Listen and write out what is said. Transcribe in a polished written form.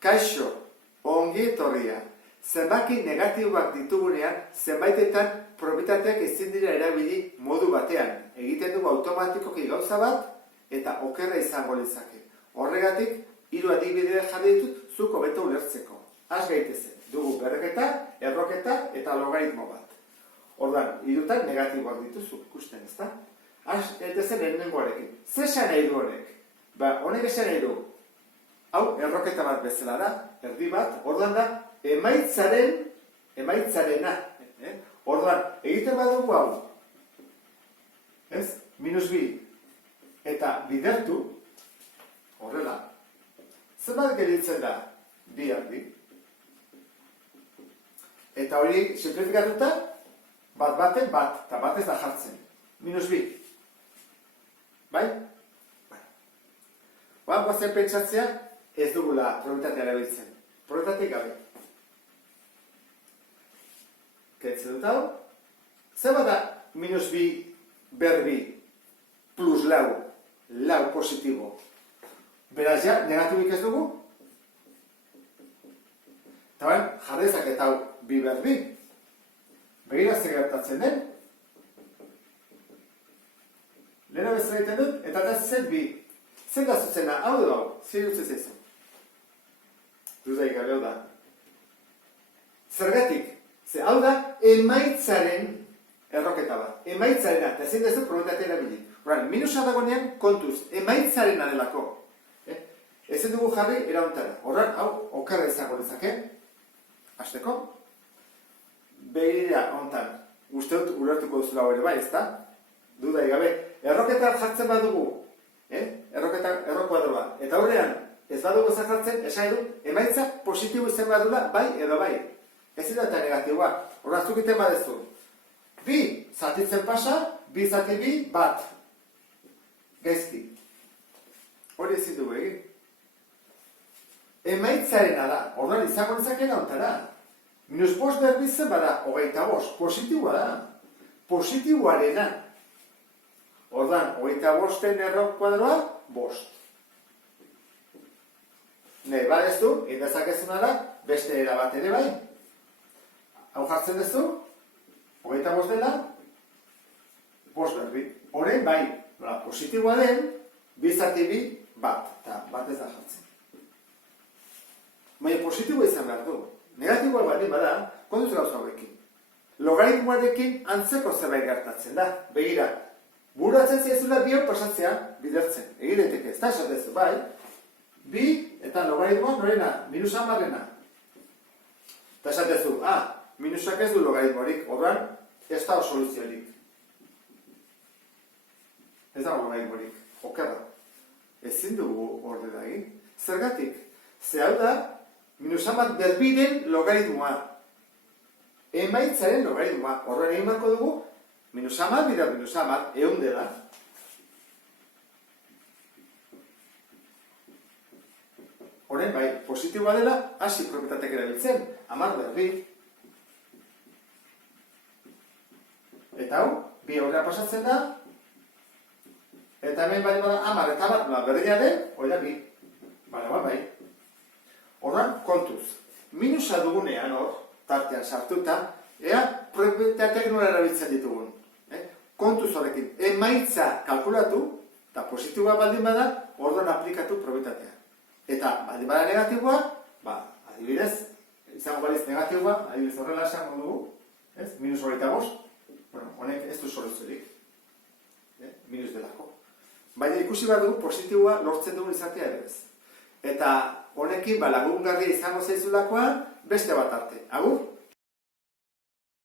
Kaixo, ongi etorria. Zenbaki negatiboak ditugunean, zenbaitetan probitateak ezin dira erabili modu batean. Egiten dugu automatikoki gauza bat, eta okerra izango litzake. Horregatik, 3 adibide jarri ditut, zuk hobeto ulertzeko. Has gaitezen, dugu berreketa, erroketa eta logaritmo bat. Ordan, 3 negatiboak dituzu, ikusten, ezta? Has gaitezen lehenengoarekin. Ze esan nahi du honek? Honek esan nahi du. Hau, erroketa bat bezala da, erdi bat, ordan da, emaitzarena. Ordan, egiten badugu hau, ez? -2. Eta bidertu, horrela, zenbat gelitzen da? 2 erdi. Eta hori, simplifikatuta, bat, eta bat ez da jartzen. -2. Bai? Guazen pentsatzea, ez dugula probitatea erabiltzen. Probitateik gabe. Kentzen dut hau. Zer bada -2 berbi plus lau positibo. Beraz ja, negatibik ez dugu? Eta bain, jarrezak eta hau 2 berbi. Begira zer gertatzen den. Lehena bezala egiten dut, eta da zen 2. Zer da zuzena, hau du hau, zer dut zezu. Dudaik gabe hau da. Zergatik, ze hau da emaitzaren erroketa bat. Emaitzarena, eta ezin dezu probitatea erabili. Horan, minusa dagoenean kontuz, emaitzarena delako. Ezen dugu jarri erauntara. Horan, hau, okerra izango litzake. Hasteko. Begira hontan, uste dut ulertuko duzula hori bai, ezta? Dudaik gabe. Erroketa jartzen badugu, errokuadro bat. Eta horrean, ez badugu zakartzen, esan dut, emaitza positibo izan badula, bai edo bai. Ez da eta negatiboa. Horra zukiten badezu. 2 zatitzen pasa, 2 zati 2, bat. Gaizki. Hori ezin dugu egin. Emaitzarena da. Horra izango nitzakena ontara. -5 berbizen bada, 25. Positiboa da. Positiboarena. Ordan, 25-en errokuadroa, 5. Nahi badezu, indezakezuna da, beste era bat ere bai. Hau jartzen duzu, 25 dela, 5 berbi. Horen bai, positiboa den, 2 zati 2, bat. Eta bat ez da jartzen. Baina positiboa izan behar du. Negatiboa baldin bada, kontuz gauza hauekin. Logaritmoarekin antzeko zerbait gertatzen da. Begira, buratzen zaizula 2 pasatzea bidertzen. Egin daiteke, ez da esatezu, bai. 2 eta logaritmoa norena, -10. Eta esatezu, minusak ez du logaritmorik, horren ez da soluziorik. Ez da logaritmorik, okerra. Ezin dugu orde da egin. Zergatik, ze hau da, -10 berbiren logaritmoa. Emaitzaren logaritmoa. Horren egin marko dugu, -10 bider -10, 100 dela. Horren, bai, positiboa dela, hasi probitateak erabiltzen, 10 berbi. Eta hau, 2 aurrera pasatzen da, eta hemen bali bada 10 eta 1 berdina den, hori da 2. Bai. Horren, kontuz. Minusa dugunean hor, tartean sartuta, ea probitateak nola erabiltzen ditugun. Kontuz horrekin, emaitza kalkulatu, eta positiboa baldin bada, orduan aplikatu probitatea. Eta baldin bada negatiboa, adibidez, izango baliz negatiboa, adibidez horrela esango dugu, -25, honek ez du soluziorik, minus delako. Baina ikusi bat dugu positiboa lortzen dugun izatea ere ez. Eta honekin lagungarria izango zaizulakoan beste bat arte. Agur?